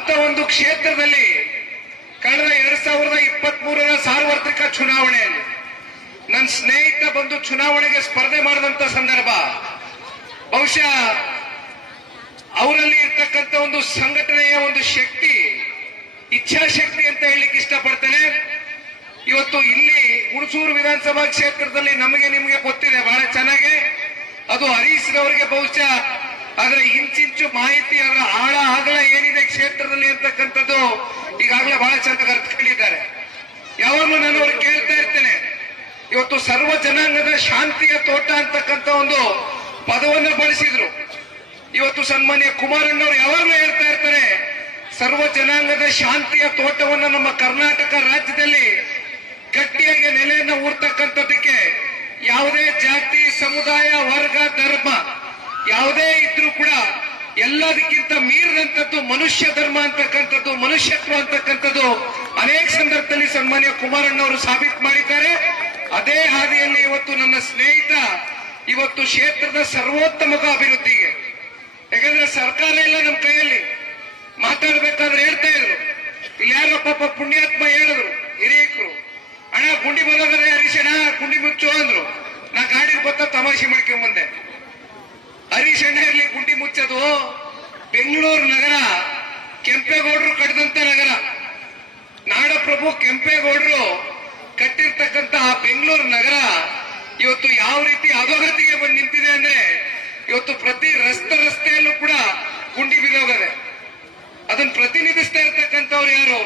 ಅಂತ ಒಂದು ಕ್ಷೇತ್ರದಲ್ಲಿ ಕಳೆದ ಎರಡ್ ಸಾವಿರದ ಇಪ್ಪತ್ತ್ ಮೂರರ ಸಾರ್ವತ್ರಿಕ ಚುನಾವಣೆಯಲ್ಲಿ ನನ್ನ ಸ್ನೇಹಿತ ಬಂದು ಚುನಾವಣೆಗೆ ಸ್ಪರ್ಧೆ ಮಾಡಿದಂತ ಸಂದರ್ಭ, ಬಹುಶಃ ಅವರಲ್ಲಿ ಇರ್ತಕ್ಕಂಥ ಒಂದು ಸಂಘಟನೆಯ ಒಂದು ಶಕ್ತಿ, ಇಚ್ಛಾಶಕ್ತಿ ಅಂತ ಹೇಳಲಿಕ್ಕೆ ಇಷ್ಟಪಡ್ತೇನೆ. ಇವತ್ತು ಇಲ್ಲಿ ಹುಣಸೂರು ವಿಧಾನಸಭಾ ಕ್ಷೇತ್ರದಲ್ಲಿ ನಮಗೆ ನಿಮಗೆ ಗೊತ್ತಿದೆ, ಬಹಳ ಚೆನ್ನಾಗಿ. ಅದು ಹರೀಶ್ ರವರಿಗೆ ಬಹುಶಃ ಅದರ ಇಂಚಿಂಚು ಮಾಹಿತಿ ಅವರ ಆಳ ಆಗಲ ಏನಿದೆ ಕ್ಷೇತ್ರದಲ್ಲಿ ಇರ್ತಕ್ಕಂಥದ್ದು ಈಗಾಗಲೇ ಬಹಳ ಚೆನ್ನಾಗಿ ಕೇಳಿದ್ದಾರೆ ಯಾವಾಗಲೂ ನಾನು ಅವ್ರು ಕೇಳ್ತಾ ಇರ್ತೇನೆ, ಇವತ್ತು ಸರ್ವ ಜನಾಂಗದ ಶಾಂತಿಯ ತೋಟ ಅಂತಕ್ಕಂಥ ಒಂದು ಪದವನ್ನ ಬಳಸಿದ್ರು. ಇವತ್ತು ಸನ್ಮಾನ್ಯ ಕುಮಾರಣ್ಣವರು ಯಾವಾಗಲೂ ಹೇಳ್ತಾ ಇರ್ತಾರೆ, ಸರ್ವ ಜನಾಂಗದ ಶಾಂತಿಯ ತೋಟವನ್ನು ನಮ್ಮ ಕರ್ನಾಟಕ ರಾಜ್ಯದಲ್ಲಿ ಗಟ್ಟಿಯಾಗಿ ನೆಲೆಯನ್ನು ಊರ್ತಕ್ಕಂಥದ್ದಕ್ಕೆ ಯಾವುದೇ ಜಾತಿ, ಸಮುದಾಯ, ವರ್ಗ, ಧರ್ಮ ಯಾವುದೇ ಇದ್ರೂ ಕೂಡ ಎಲ್ಲದಕ್ಕಿಂತ ಮೀರಿದಂಥದ್ದು ಮನುಷ್ಯ ಧರ್ಮ ಅಂತಕ್ಕಂಥದ್ದು, ಮನುಷ್ಯತ್ವ ಅಂತಕ್ಕಂಥದ್ದು ಅನೇಕ ಸಂದರ್ಭದಲ್ಲಿ ಸನ್ಮಾನ್ಯ ಕುಮಾರಣ್ಣವರು ಸಾಬೀತು ಮಾಡಿದ್ದಾರೆ. ಅದೇ ಹಾದಿಯಲ್ಲಿ ಇವತ್ತು ನನ್ನ ಸ್ನೇಹಿತ, ಇವತ್ತು ಕ್ಷೇತ್ರದ ಸರ್ವೋತ್ತಮಕ ಅಭಿವೃದ್ಧಿಗೆ. ಯಾಕಂದ್ರೆ ಸರ್ಕಾರ ಇಲ್ಲ ನಮ್ಮ ಕೈಯಲ್ಲಿ. ಮಾತಾಡ್ಬೇಕಾದ್ರೆ ಹೇಳ್ತಾ ಇದ್ರು. ಇಲ್ಲಿ ಯಾರೋ ಪಾಪ ಪುಣ್ಯಾತ್ಮ ಹೇಳಿದ್ರು, ಹಿರಿಯಕರು. ಅಣ್ಣ, ಗುಂಡಿ ಬರೋದ್ರೆ ಹರೀಶಣ್ಣ ಗುಂಡಿ ಮುಚ್ಚು ಅಂದ್ರು. ನಾ ಗಾಡಿ ಗೊತ್ತ ತಮಾಷೆ ಮಾಡ್ಕೊಂಡ್ ಬಂದೆ. ಹರೀಶಣ್ಣ ಇರಲಿ ಗುಂಡಿ ಮುಚ್ಚೋದು ಬೆಂಗಳೂರು ನಗರ, ಕೆಂಪೇಗೌಡರು ಕಟ್ಟಿದಂತ ನಗರ. ನಾಡಪ್ರಭು ಕೆಂಪೇಗೌಡರು ಕಟ್ಟಿರ್ತಕ್ಕಂತ ಆ ಬೆಂಗಳೂರು ನಗರ ಇವತ್ತು ಯಾವ ರೀತಿ ಅಧೋಗತಿಗೆ ಬಂದು ನಿಂತಿದೆ ಅಂದ್ರೆ ಇವತ್ತು ಪ್ರತಿ ರಸ್ತೆ ರಸ್ತೆಯಲ್ಲೂ ಕೂಡ ಗುಂಡಿ ಬಿದ್ದೋಗದೆ. ಅದನ್ನ ಪ್ರತಿನಿಧಿಸ್ತಾ ಇರ್ತಕ್ಕಂಥವ್ರು ಯಾರು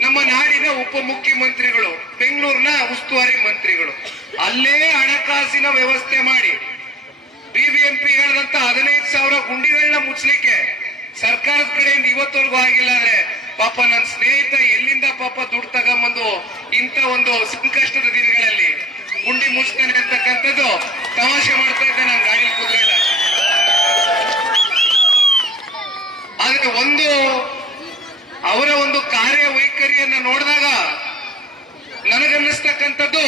ನಮ್ಮ ನಾಡಿನ ಉಪಮುಖ್ಯಮಂತ್ರಿಗಳು, ಬೆಂಗಳೂರಿನ ಉಸ್ತುವಾರಿ ಮಂತ್ರಿಗಳು. ಅಲ್ಲೇ ಹಣಕಾಸಿನ ವ್ಯವಸ್ಥೆ ಮಾಡಿ ಬಿಬಿಎಂಪಿ ಹೇಳಿದಂತ ಹದಿನೈದು ಸಾವಿರ ಗುಂಡಿಗಳನ್ನ ಮುಚ್ಚಲಿಕ್ಕೆ ಸರ್ಕಾರದ ಕಡೆಯಿಂದ ಇವತ್ತವರೆಗೂ ಆಗಿಲ್ಲ ಅಂದ್ರೆ ಪಾಪ ನನ್ನ ಸ್ನೇಹಿತ ಎಲ್ಲಿಂದ ಪಾಪ ದುಡ್ಡು ತಗೊಂಬಂದು ಇಂತ ಒಂದು ಸಂಕಷ್ಟದ ದಿನಗಳಲ್ಲಿ ಗುಂಡಿ ಮುಚ್ತಾನೆ ಅಂತಕ್ಕಂಥದ್ದು ತಮಾಷೆ ಮಾಡ್ತಾ ಇದ್ದೆ ನಾನು ಗಾಡಿ ಕುದುರೆ ಆದ್ರೆ ಒಂದು ಅವರ ಒಂದು ಕಾರ್ಯ ವೈಖರಿಯನ್ನ ನೋಡಿದಾಗ ನನಗನ್ನಿಸ್ತಕ್ಕಂಥದ್ದು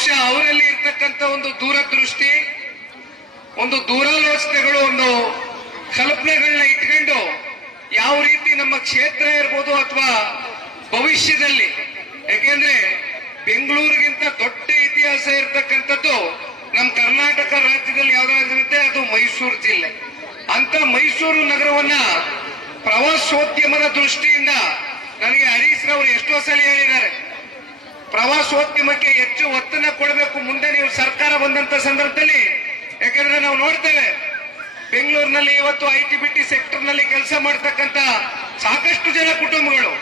ಬಹುಶಃ ಅವರಲ್ಲಿ ಇರ್ತಕ್ಕಂಥ ಒಂದು ದೂರದೃಷ್ಟಿ, ಒಂದು ದೂರಾಲೋಚನೆಗಳು, ಒಂದು ಕಲ್ಪನೆಗಳನ್ನ ಇಟ್ಕೊಂಡು ಯಾವ ರೀತಿ ನಮ್ಮ ಕ್ಷೇತ್ರ ಇರ್ಬೋದು ಅಥವಾ ಭವಿಷ್ಯದಲ್ಲಿ. ಯಾಕೆಂದ್ರೆ ಬೆಂಗಳೂರಿಗಿಂತ ದೊಡ್ಡ ಇತಿಹಾಸ ಇರತಕ್ಕಂಥದ್ದು ನಮ್ಮ ಕರ್ನಾಟಕ ರಾಜ್ಯದಲ್ಲಿ ಯಾವ್ದಾಗಿರುತ್ತೆ ಅದು ಮೈಸೂರು ಜಿಲ್ಲೆ. ಅಂತ ಮೈಸೂರು ನಗರವನ್ನ ಪ್ರವಾಸೋದ್ಯಮದ ದೃಷ್ಟಿಯಿಂದ ನನಗೆ ಹರೀಶ್ ಎಷ್ಟೋ ಸಲ ಹೇಳಿದ್ದಾರೆ. ಪ್ರವಾಸೋದ್ಯಮಕ್ಕೆ ಹೆಚ್ಚು ಒತ್ತನ್ನ ಕೊಡಬೇಕು ಮುಂದೆ ನೀವು ಸರ್ಕಾರ ಬಂದಂತ ಸಂದರ್ಭದಲ್ಲಿ. ಯಾಕಂದ್ರೆ ನಾವು ನೋಡ್ತೇವೆ, ಬೆಂಗಳೂರಿನಲ್ಲಿ ಇವತ್ತು ಐ ಟಿ ಬಿ ಟಿ ಸೆಕ್ಟರ್ನಲ್ಲಿ ಕೆಲಸ ಮಾಡ್ತಕ್ಕಂತ ಸಾಕಷ್ಟು ಜನ ಕುಟುಂಬಗಳು.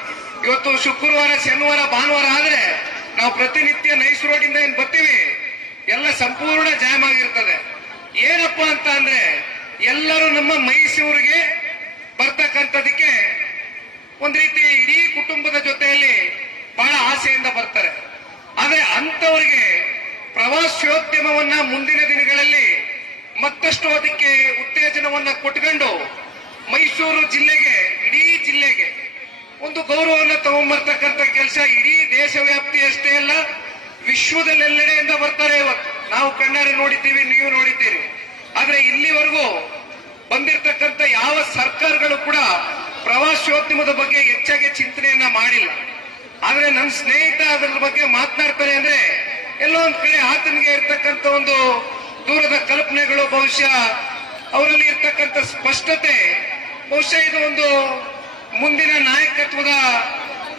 ಇವತ್ತು ಶುಕ್ರವಾರ, ಶನಿವಾರ, ಭಾನುವಾರ ಆದ್ರೆ ನಾವು ಪ್ರತಿನಿತ್ಯ ನೈಸ್ ರೋಡಿಂದ ಏನ್ ಬರ್ತೀವಿ? ಎಲ್ಲ ಸಂಪೂರ್ಣ ಜಾಮ್ ಆಗಿರ್ತದೆ. ಏನಪ್ಪ ಅಂತ ಅಂದ್ರೆ, ಎಲ್ಲರೂ ನಮ್ಮ ಮೈಸೂರಿಗೆ ಬರ್ತಕ್ಕಂಥದಕ್ಕೆ ಒಂದ್ ರೀತಿ ಇಡೀ ಕುಟುಂಬದ ಜೊತೆಯಲ್ಲಿ ಬಹಳ ಆಸೆಯಿಂದ ಬರ್ತಾರೆ. ಆದರೆ ಅಂತವರಿಗೆ ಪ್ರವಾಸೋದ್ಯಮವನ್ನ ಮುಂದಿನ ದಿನಗಳಲ್ಲಿ ಮತ್ತಷ್ಟು ಅದಕ್ಕೆ ಉತ್ತೇಜನವನ್ನ ಕೊಟ್ಕೊಂಡು ಮೈಸೂರು ಜಿಲ್ಲೆಗೆ, ಇಡೀ ಜಿಲ್ಲೆಗೆ ಒಂದು ಗೌರವವನ್ನು ತಗೊಂಡ್ಬರ್ತಕ್ಕಂಥ ಕೆಲಸ ಇಡೀ ದೇಶ ವ್ಯಾಪ್ತಿ ಅಷ್ಟೇ ಅಲ್ಲ, ವಿಶ್ವದಲ್ಲೆಲ್ಲೆಡೆಯಿಂದ ಬರ್ತಾರೆ ಇವತ್ತು. ನಾವು ಕಣ್ಣಾರೆ ನೋಡಿದ್ದೀವಿ, ನೀವು ನೋಡಿದ್ದೀರಿ. ಆದ್ರೆ ಇಲ್ಲಿವರೆಗೂ ಬಂದಿರತಕ್ಕಂಥ ಯಾವ ಸರ್ಕಾರಗಳು ಕೂಡ ಪ್ರವಾಸೋದ್ಯಮದ ಬಗ್ಗೆ ಹೆಚ್ಚಾಗಿ ಚಿಂತನೆಯನ್ನ ಮಾಡಿಲ್ಲ. ಆದ್ರೆ ನನ್ನ ಸ್ನೇಹಿತ ಅದರ ಬಗ್ಗೆ ಮಾತನಾಡ್ತಾರೆ ಅಂದ್ರೆ ಎಲ್ಲೋ ಒಂದ್ ಕಡೆ ಆತನಿಗೆ ಇರ್ತಕ್ಕಂಥ ಒಂದು ದೂರದ ಕಲ್ಪನೆಗಳು ಬಹುಶಃ ಅವರಲ್ಲಿ ಇರ್ತಕ್ಕಂಥ ಸ್ಪಷ್ಟತೆ, ಬಹುಶಃ ಇದು ಒಂದು ಮುಂದಿನ ನಾಯಕತ್ವದ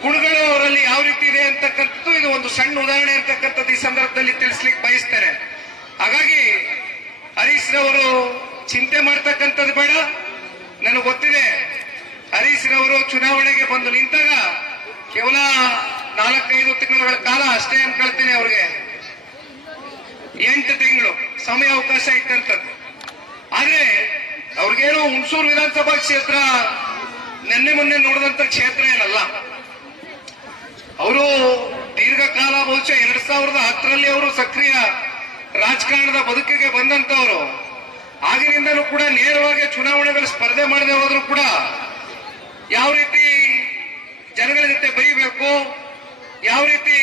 ಗುಣಗಳು ಅವರಲ್ಲಿ ಯಾವ ರೀತಿ ಇದೆ ಅಂತಕ್ಕಂಥದ್ದು ಇದು ಒಂದು ಸಣ್ಣ ಉದಾಹರಣೆ ಇರ್ತಕ್ಕಂಥದ್ದು ಈ ಸಂದರ್ಭದಲ್ಲಿ ತಿಳಿಸ್ಲಿಕ್ಕೆ ಬಯಸ್ತಾರೆ ಹಾಗಾಗಿ ಹರೀಶ್ ರವರು ಚಿಂತೆ ಮಾಡ್ತಕ್ಕಂಥದ್ದು ಬೇಡ. ನನಗೆ ಗೊತ್ತಿದೆ, ಹರೀಶ್ ರವರು ಚುನಾವಣೆಗೆ ಬಂದು ನಿಂತಾಗ ಕೇವಲ ನಾಲ್ಕೈದು ತಿಂಗಳ ಕಾಲ ಅಷ್ಟೇ ಅನ್ಕೊಳ್ತೀನಿ ಅವ್ರಿಗೆ. ಎಂಟು ತಿಂಗಳು ಸಮಯ ಅವಕಾಶ ಇತ್ತಂತದ್ದು ಆದ್ರೆ ಅವ್ರಿಗೇನು ಹುಣಸೂರು ವಿಧಾನಸಭಾ ಕ್ಷೇತ್ರ ನಿನ್ನೆ ಮೊನ್ನೆ ನೋಡಿದಂತ ಕ್ಷೇತ್ರ ಏನಲ್ಲ. ಅವರು ದೀರ್ಘಕಾಲ ಬಹುಶಃ ಎರಡ್ ಸಾವಿರದ ಹತ್ತರಲ್ಲಿ ಅವರು ಸಕ್ರಿಯ ರಾಜಕಾರಣದ ಬದುಕಿಗೆ ಬಂದಂತವರು ಆಗಿನಿಂದಲೂ ಕೂಡ ನೇರವಾಗಿ ಚುನಾವಣೆಗಳು ಸ್ಪರ್ಧೆ ಮಾಡದೆ ಹೋದ್ರು ಕೂಡ ಯಾವ ರೀತಿ ಜನಗಳ ಜೊತೆ ಬರೀಬೇಕು ಯಾವ ರೀತಿ,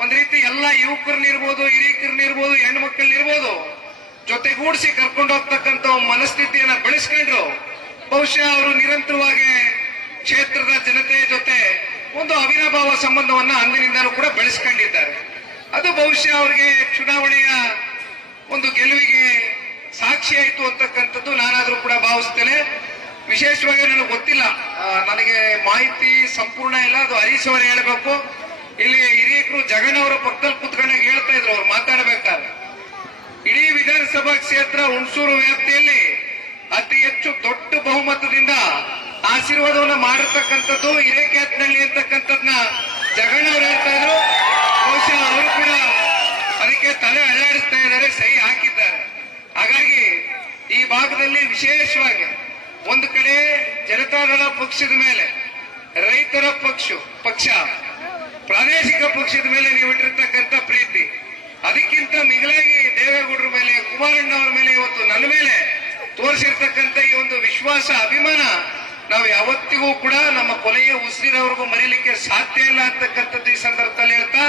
ಒಂದ್ ರೀತಿ ಎಲ್ಲ ಯುವಕರನ್ನಿರ್ಬೋದು, ಹಿರಿಯಕರನ್ನಿರ್ಬೋದು ಹೆಣ್ಣು ಮಕ್ಕಳನ್ನಿರ್ಬೋದು ಜೊತೆಗೂಡಿಸಿ ಕರ್ಕೊಂಡು ಹೋಗ್ತಕ್ಕಂಥ ಮನಸ್ಥಿತಿಯನ್ನ ಬೆಳೆಸ್ಕೊಂಡ್ರು, ಬಹುಶಃ ಅವರು ನಿರಂತರವಾಗಿ ಕ್ಷೇತ್ರದ ಜನತೆಯ ಜೊತೆ ಒಂದು ಅವಿನಾಭಾವ ಸಂಬಂಧವನ್ನ ಅಂದಿನಿಂದಲೂ ಕೂಡ ಬೆಳೆಸ್ಕೊಂಡಿದ್ದಾರೆ. ಅದು ಬಹುಶಃ ಅವರಿಗೆ ಚುನಾವಣೆಯ ಒಂದು ಗೆಲುವಿಗೆ ಸಾಕ್ಷಿಯಾಯಿತು ಅಂತಕ್ಕಂಥದ್ದು ಭಾವಿಸ್ತೇನೆ ವಿಶೇಷವಾಗಿ ನನಗೆ ಗೊತ್ತಿಲ್ಲ. ನನಗೆ ಮಾಹಿತಿ ಸಂಪೂರ್ಣ ಇಲ್ಲ. ಅದು ಹರೀಶ್ ಅವರು ಹೇಳಬೇಕು. ಇಲ್ಲಿ ಹಿರಿಯಕರು ಜಗನ್ ಅವರು ಪಕ್ಕದಲ್ಲಿ ಕುತ್ಕೊಂಡಾಗ ಹೇಳ್ತಾ ಇದ್ರು, ಅವ್ರು ಮಾತಾಡಬೇಕಾದ್ರೆ. ಇಡೀ ವಿಧಾನಸಭಾ ಕ್ಷೇತ್ರ ಹುಣಸೂರು ವ್ಯಾಪ್ತಿಯಲ್ಲಿ ಅತಿ ಹೆಚ್ಚು ದೊಡ್ಡ ಬಹುಮತದಿಂದ ಆಶೀರ್ವಾದವನ್ನು ಮಾಡಿರ್ತಕ್ಕಂಥದ್ದು ಹಿರೇಕ್ಯಾತ್ನಳ್ಳಿ ಅಂತಕ್ಕಂಥದ್ನ ಅವರು ಹೇಳ್ತಾ ಇದ್ರು. ಬಹುಶಃ ಅವರು ಕೂಡ ಅದಕ್ಕೆ ತಲೆ ಅಳಾಡಿಸ್ತಾ ಇದ್ದಾರೆ, ಸಹಿ ಹಾಕಿದ್ದಾರೆ. ಹಾಗಾಗಿ ಈ ಭಾಗದಲ್ಲಿ ವಿಶೇಷವಾಗಿ ಒಂದು ಕಡೆ ಜನತಾದಳ ಪಕ್ಷದ ಮೇಲೆ, ರೈತರ ಪಕ್ಷ ಪಕ್ಷ, ಪ್ರಾದೇಶಿಕ ಪಕ್ಷದ ಮೇಲೆ ನೀವು ಇಟ್ಟಿರ್ತಕ್ಕಂಥ ಪ್ರೀತಿ. ಅದಕ್ಕಿಂತ ಮಿಗಿಲಾಗಿ ದೇವೇಗೌಡರ ಮೇಲೆ, ಕುಮಾರಣ್ಣ ಅವರ ಮೇಲೆ ಇವತ್ತು ನನ್ನ ಮೇಲೆ ತೋರಿಸಿರ್ತಕ್ಕಂಥ ಈ ಒಂದು ವಿಶ್ವಾಸ, ಅಭಿಮಾನ ನಾವು ಯಾವತ್ತಿಗೂ ಕೂಡ ನಮ್ಮ ಕೊಲೆಯ ಉಸಿರವರೆಗೂ ಮರೀಲಿಕ್ಕೆ ಸಾಧ್ಯ ಇಲ್ಲ ಅಂತಕ್ಕಂಥದ್ದು ಈ ಸಂದರ್ಭದಲ್ಲಿ ಹೇಳ್ತಾ